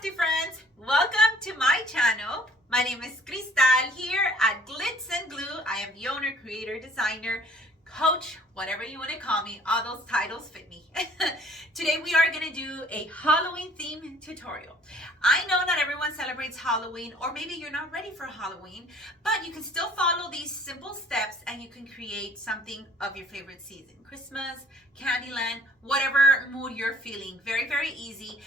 crafty friends, welcome to my channel. My name is Cristal here at Glitz and Glue. I am the owner, creator, designer, coach, whatever you want to call me. All those titles fit me. Today we are going to do a Halloween theme tutorial. I know not everyone celebrates Halloween, or maybe you're not ready for Halloween, but you can still follow these simple steps and you can create something of your favorite season. Christmas, Candyland, whatever mood you're feeling. Very, very easy.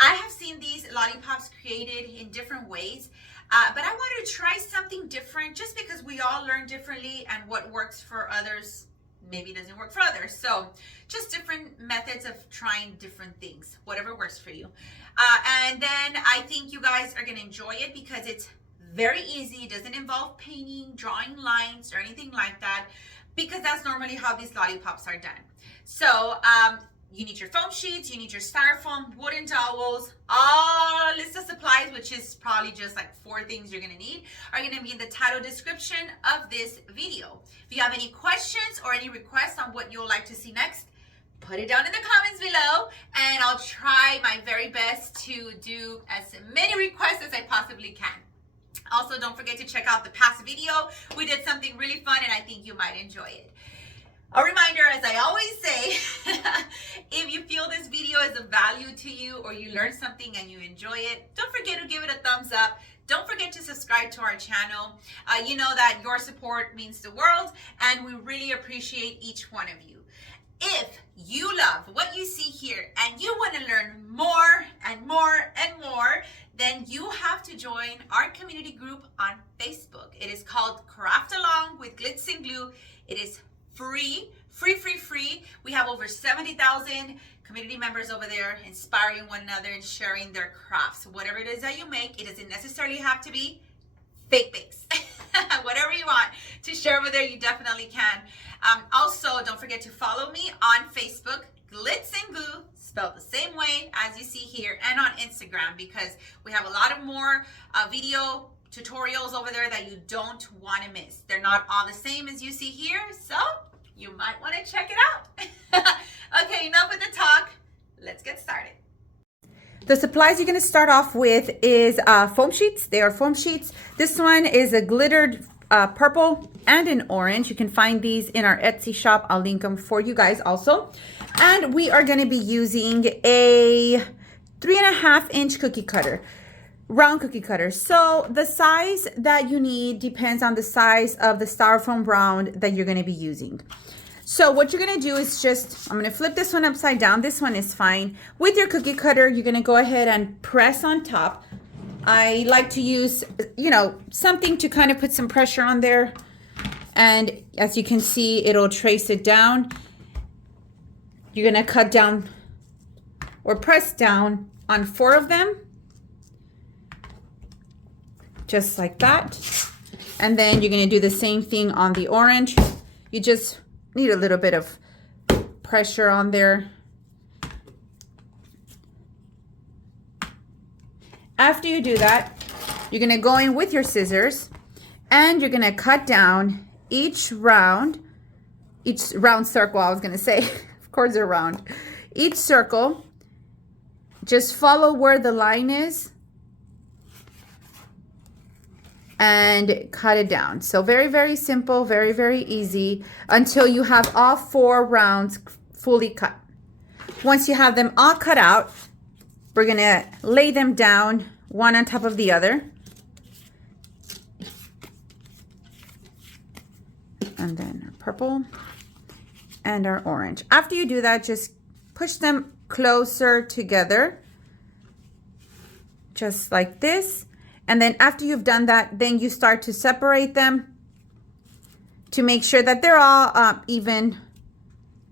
I have seen these lollipops created in different ways, but I wanted to try something different just because we all learn differently, and what works for others maybe doesn't work for others. So just different methods of trying different things, whatever works for you. And then I think you guys are gonna enjoy it because it's very easy. It doesn't involve painting, drawing lines, or anything like that, because that's normally how these lollipops are done. So you need your foam sheets, you need your styrofoam, wooden dowels, all list of supplies, which is probably just like 4 things you're gonna need, are gonna be in the title description of this video. If you have any questions or any requests on what you'll like to see next, put it down in the comments below, and I'll try my very best to do as many requests as I possibly can. Also, don't forget to check out the past video. We did something really fun and I think you might enjoy it. A reminder, as I always say, if you feel this video is of value to you, or you learned something and you enjoy it, don't forget to give it a thumbs up. Don't forget to subscribe to our channel. You know that your support means the world, and we really appreciate each one of you. If you love what you see here and you want to learn more and more and more, then you have to join our community group on Facebook. It is called Craft Along with Glitz and Glue. It is free. We have over 70,000 community members over there, inspiring one another and sharing their crafts. Whatever it is that you make, it doesn't necessarily have to be fake bakes. Whatever you want to share over there, you definitely can. Also, don't forget to follow me on Facebook, Glitz and Glue, spelled the same way as you see here, and on Instagram, because we have a lot of more video tutorials over there that you don't want to miss. They're not all the same as you see here, so you might want to check it out. Okay, enough with the talk. Let's get started. The supplies you're going to start off with is foam sheets. They are foam sheets. This one is a glittered purple and an orange. You can find these in our Etsy shop. I'll link them for you guys also. And we are going to be using a 3.5-inch cookie cutter. Round cookie cutter. So the size that you need depends on the size of the styrofoam round that you're going to be using. So what you're going to do is just, I'm going to flip this one upside down. This one is fine. With your cookie cutter, you're going to go ahead and press on top. I like to use, something to kind of put some pressure on there. And as you can see, it'll trace it down. You're going to cut down or press down on 4 of them. Just like that. And then you're going to do the same thing on the orange. You just need a little bit of pressure on there. After you do that, you're going to go in with your scissors and you're going to cut down each round circle, I was going to say. Of course they're round. Each circle, just follow where the line is and cut it down. So very, very simple, very, very easy, until you have all 4 rounds fully cut. Once you have them all cut out, we're gonna lay them down one on top of the other. And then our purple and our orange. After you do that, just push them closer together, just like this. And then after you've done that, then you start to separate them to make sure that they're all even,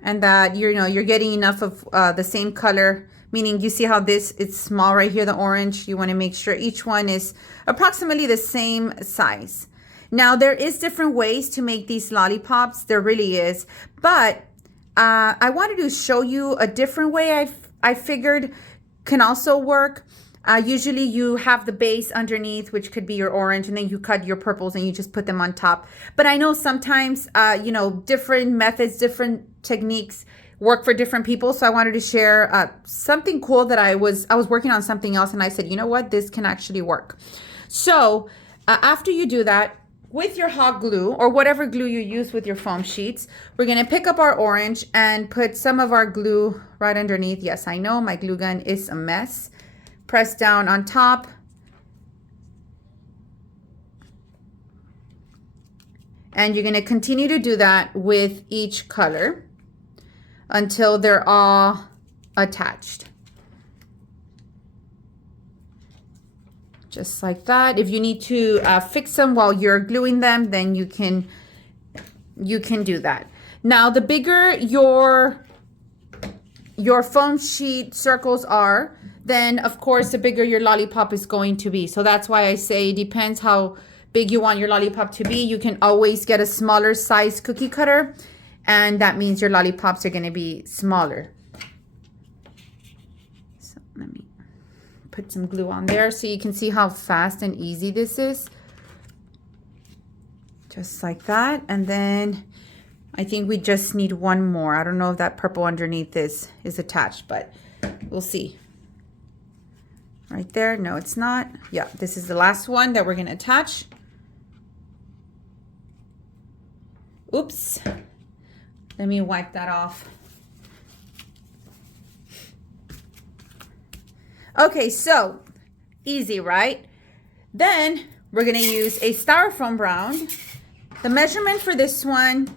and that you're getting enough of the same color. Meaning, you see how it's small right here, the orange. You want to make sure each one is approximately the same size. Now, there is different ways to make these lollipops. There really is. But I wanted to show you a different way I figured can also work. Usually you have the base underneath, which could be your orange, and then you cut your purples and you just put them on top. But I know sometimes, different methods, different techniques work for different people. So I wanted to share something cool that I was working on something else, and I said, you know what, this can actually work. So after you do that, with your hot glue or whatever glue you use with your foam sheets, we're going to pick up our orange and put some of our glue right underneath. Yes, I know my glue gun is a mess. Press down on top. And you're going to continue to do that with each color until they're all attached. Just like that. If you need to fix them while you're gluing them, then you can do that. Now, the bigger your foam sheet circles are, then of course the bigger your lollipop is going to be. So that's why I say it depends how big you want your lollipop to be. You can always get a smaller size cookie cutter, and that means your lollipops are going to be smaller. So let me put some glue on there so you can see how fast and easy this is. Just like that. And then I think we just need one more. I don't know if that purple underneath is attached, but we'll see. Right there. No, it's not. Yeah, this is the last one that we're going to attach. Oops. Let me wipe that off. Okay, so easy, right? Then we're going to use a Styrofoam Round. The measurement for this one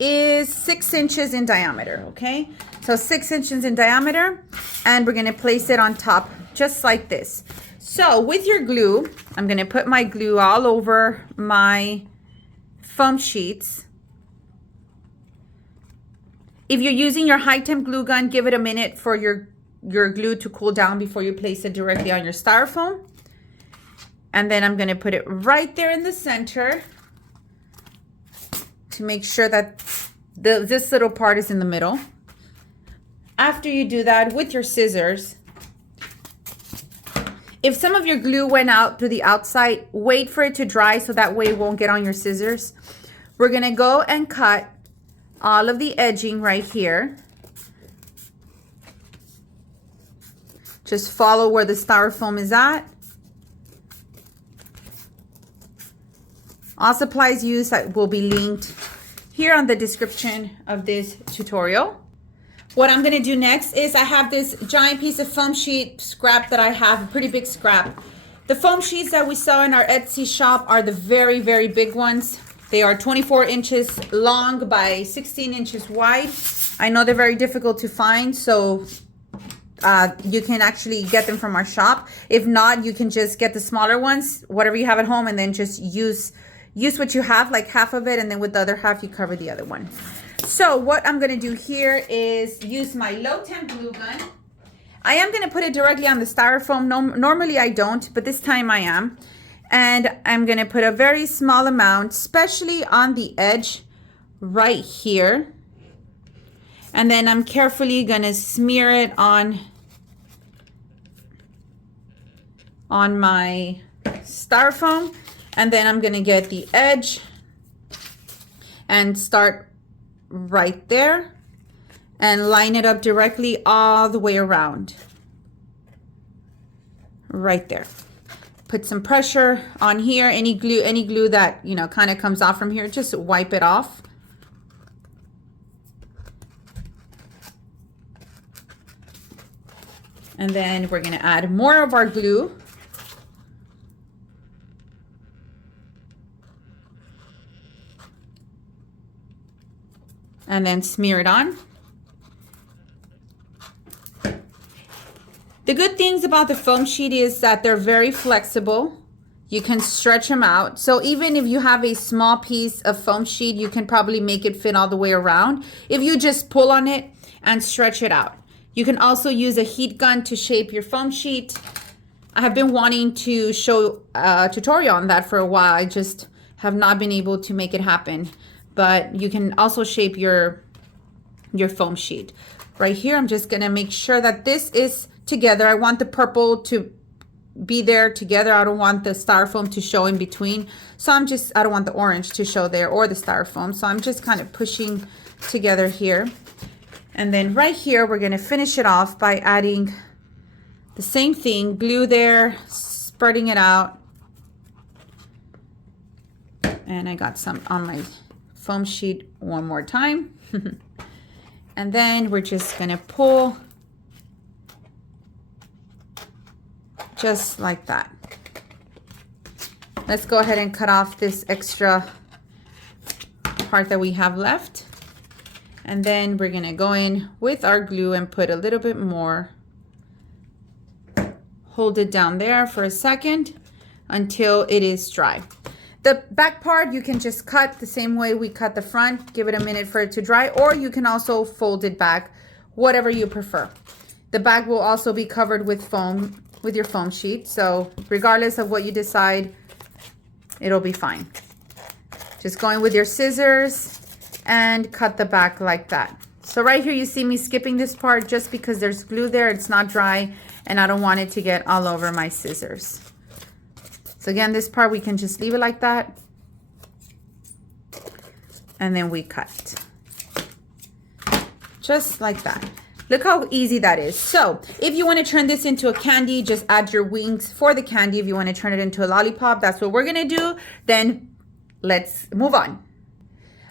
is 6 inches in diameter, okay? So 6 inches in diameter, and we're going to place it on top just like this. So with your glue, I'm going to put my glue all over my foam sheets. If you're using your high temp glue gun, give it a minute for your glue to cool down before you place it directly on your styrofoam. And then I'm going to put it right there in the center to make sure that this little part is in the middle. After you do that with your scissors, if some of your glue went out through the outside, wait for it to dry so that way it won't get on your scissors. We're going to go and cut all of the edging right here. Just follow where the styrofoam is at. All supplies used will be linked here on the description of this tutorial. What I'm going to do next is I have this giant piece of foam sheet scrap that I have, a pretty big scrap. The foam sheets that we saw in our Etsy shop are the very, very big ones. They are 24 inches long by 16 inches wide. I know they're very difficult to find, so you can actually get them from our shop. If not, you can just get the smaller ones, whatever you have at home, and then just use what you have, like half of it, and then with the other half you cover the other one. So what I'm going to do here is use my low temp glue gun. I am going to put it directly on the styrofoam. Normally I don't, but this time I am. And I'm going to put a very small amount, especially on the edge right here. And then I'm carefully going to smear it on my styrofoam. And then I'm going to get the edge and start right there and line it up directly all the way around. Right there. Put some pressure on here. Any glue that, you know, kind of comes off from here, just wipe it off. And then we're going to add more of our glue. And then smear it on. The good things about the foam sheet is that they're very flexible. You can stretch them out. So even if you have a small piece of foam sheet, you can probably make it fit all the way around if you just pull on it and stretch it out. You can also use a heat gun to shape your foam sheet. I have been wanting to show a tutorial on that for a while. I just have not been able to make it happen. But you can also shape your foam sheet. Right here, I'm just gonna make sure that this is together. I want the purple to be there together. I don't want the styrofoam to show in between. So I don't want the orange to show there or the styrofoam. So I'm just kind of pushing together here. And then right here, we're gonna finish it off by adding the same thing, glue there, spreading it out. And I got some on my foam sheet one more time. And then we're just gonna pull just like that. Let's go ahead and cut off this extra part that we have left. And then we're gonna go in with our glue and put a little bit more. Hold it down there for a second until it is dry. The back part you can just cut the same way we cut the front. Give it a minute for it to dry, or you can also fold it back, whatever you prefer. The back will also be covered with foam, with your foam sheet. So regardless of what you decide, it'll be fine. Just go in with your scissors and cut the back like that. So right here you see me skipping this part just because there's glue there. It's not dry and I don't want it to get all over my scissors. So again, this part we can just leave it like that. And then we cut. Just like that. Look how easy that is. So if you want to turn this into a candy, just add your wings for the candy. If you want to turn it into a lollipop, that's what we're going to do. Then let's move on.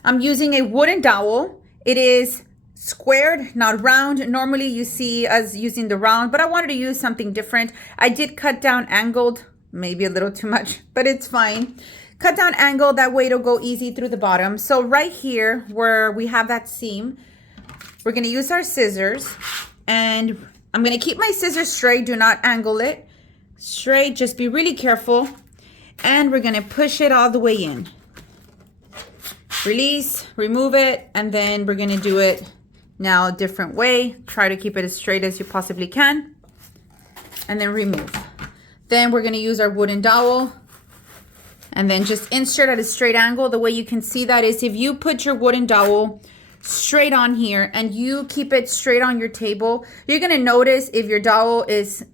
I'm using a wooden dowel. It is squared, not round. Normally you see us using the round, but I wanted to use something different. I did cut down angled, maybe a little too much, but it's fine. Cut down angled, that way it'll go easy through the bottom. So right here where we have that seam, we're gonna use our scissors, and I'm gonna keep my scissors straight, do not angle it. Straight, just be really careful. And we're gonna push it all the way in. Release, remove it, and then we're gonna do it now a different way. Try to keep it as straight as you possibly can. And then remove. Then we're gonna use our wooden dowel and then just insert at a straight angle. The way you can see that is if you put your wooden dowel straight on here and you keep it straight on your table, you're gonna notice if your dowel is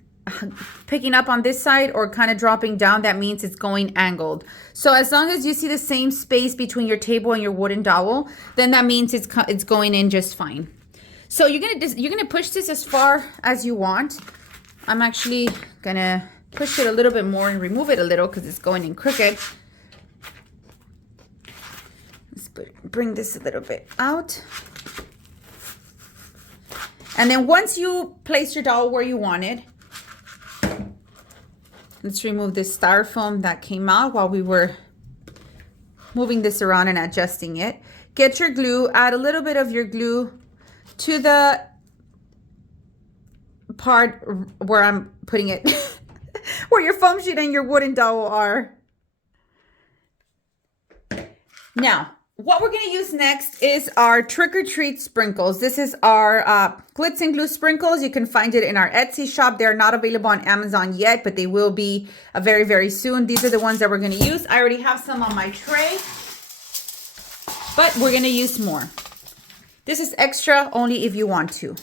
picking up on this side or kind of dropping down, that means it's going angled. So as long as you see the same space between your table and your wooden dowel, then that means it's going in just fine. So you're gonna push this as far as you want. I'm actually gonna push it a little bit more and remove it a little because it's going in crooked. Let's bring this a little bit out. And then once you place your dowel where you want it, let's remove this styrofoam that came out while we were moving this around and adjusting it. Get your glue, add a little bit of your glue to the part where I'm putting it, where your foam sheet and your wooden dowel are. Now, what we're going to use next is our Trick or Treat sprinkles. This is our Glitz and Glue sprinkles. You can find it in our Etsy shop. They're not available on Amazon yet, but they will be very, very soon. These are the ones that we're going to use. I already have some on my tray, but we're going to use more. This is extra only if you want to.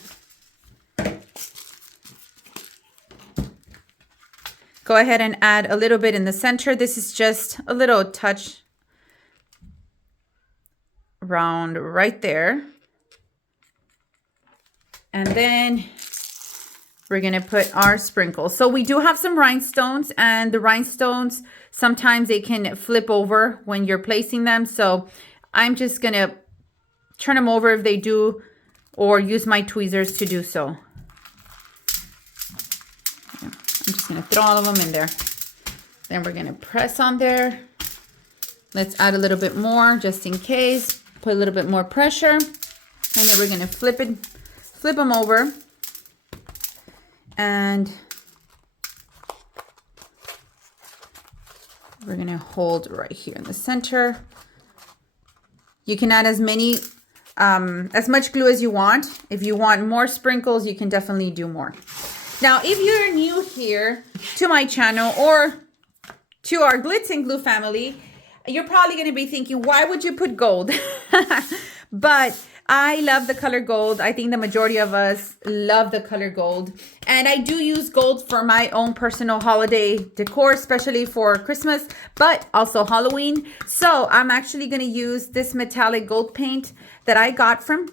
Go ahead and add a little bit in the center. This is just a little touch round right there. And then we're gonna put our sprinkles. So we do have some rhinestones, and the rhinestones, sometimes they can flip over when you're placing them. So I'm just gonna turn them over if they do, or use my tweezers to do so. I'm just gonna throw all of them in there. Then we're gonna press on there. Let's add a little bit more just in case. Put a little bit more pressure, and then we're gonna flip them over, and we're gonna hold right here in the center. You can add as much glue as you want. If you want more sprinkles, you can definitely do more. Now, if you're new here to my channel or to our Glitz and Glue family, you're probably going to be thinking, why would you put gold? But I love the color gold. I think the majority of us love the color gold. And I do use gold for my own personal holiday decor, especially for Christmas, but also Halloween. So I'm actually going to use this metallic gold paint that I got from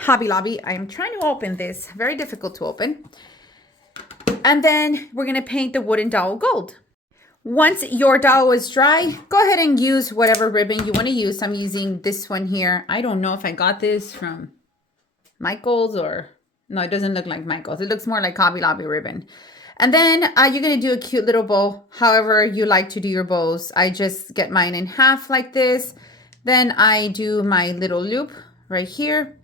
Hobby Lobby. I am trying to open this. Very difficult to open. And then we're going to paint the wooden dowel gold. Once your dowel is dry, go ahead and use whatever ribbon you want to use. I'm using this one here. I don't know if I got this from Michael's or... No, it doesn't look like Michael's. It looks more like Hobby Lobby ribbon. And then you're going to do a cute little bow, however you like to do your bows. I just get mine in half like this. Then I do my little loop right here.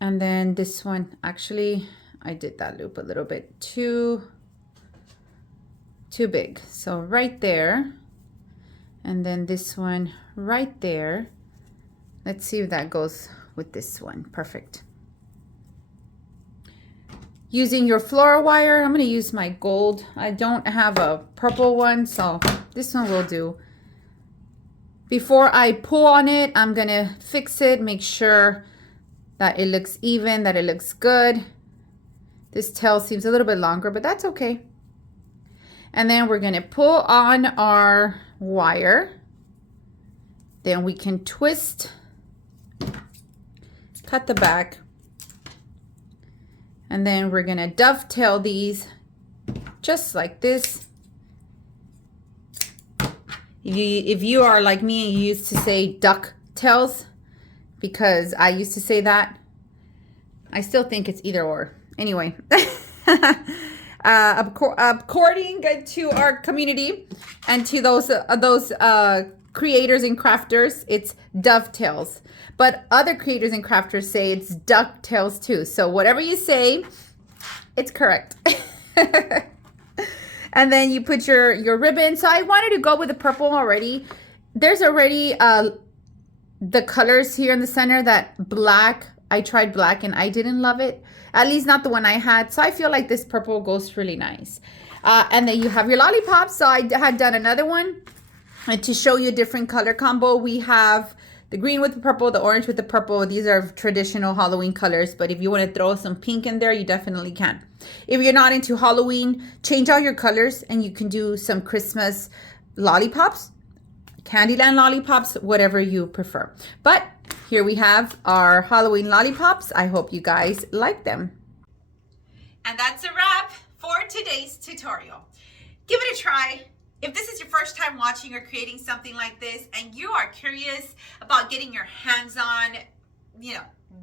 And then this one, actually, I did that loop a little bit too big. So right there. And then this one right there. Let's see if that goes with this one. Perfect. Using your floral wire, I'm going to use my gold. I don't have a purple one, so this one will do. Before I pull on it, I'm going to fix it, make sure that it looks even, that it looks good. This tail seems a little bit longer, but that's okay. And then we're going to pull on our wire. Then we can twist, cut the back. And then we're going to dovetail these just like this. If you are like me and you used to say duck tails, because I used to say that. I still think it's either or. Anyway, according to our community and to those creators and crafters, it's dovetails. But other creators and crafters say it's ducktails too. So whatever you say, it's correct. And then you put your ribbon. So I wanted to go with the purple already. There's already the colors here in the center. That black, I tried black and I didn't love it. At least not the one I had. So I feel like this purple goes really nice. And then you have your lollipops. So I had done another one. And to show you a different color combo, we have the green with the purple, the orange with the purple. These are traditional Halloween colors, but if you want to throw some pink in there, you definitely can. If you're not into Halloween, change out your colors and you can do some Christmas lollipops, Candyland lollipops, whatever you prefer. But here we have our Halloween lollipops. I hope you guys like them. And that's a wrap for today's tutorial. Give it a try. If this is your first time watching or creating something like this and you are curious about getting your hands on,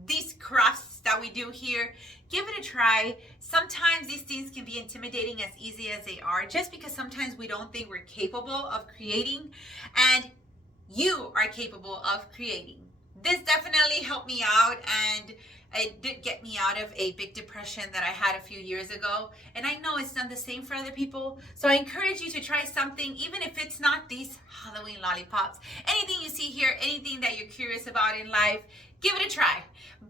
these crafts that we do here, give it a try. Sometimes these things can be intimidating as easy as they are, just because sometimes we don't think we're capable of creating, and you are capable of creating. This definitely helped me out, and it did get me out of a big depression that I had a few years ago. And I know it's done the same for other people. So I encourage you to try something, even if it's not these Halloween lollipops. Anything you see here, anything that you're curious about in life, give it a try.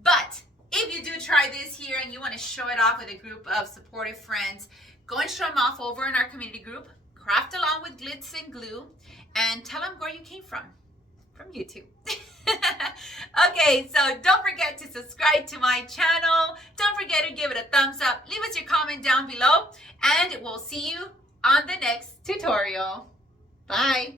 But if you do try this here and you want to show it off with a group of supportive friends, go and show them off over in our community group, Craft Along with Glitz and Glue, and tell them where you came from YouTube. Okay, so don't forget to subscribe to my channel. Don't forget to give it a thumbs up. Leave us your comment down below, and we'll see you on the next tutorial. Bye.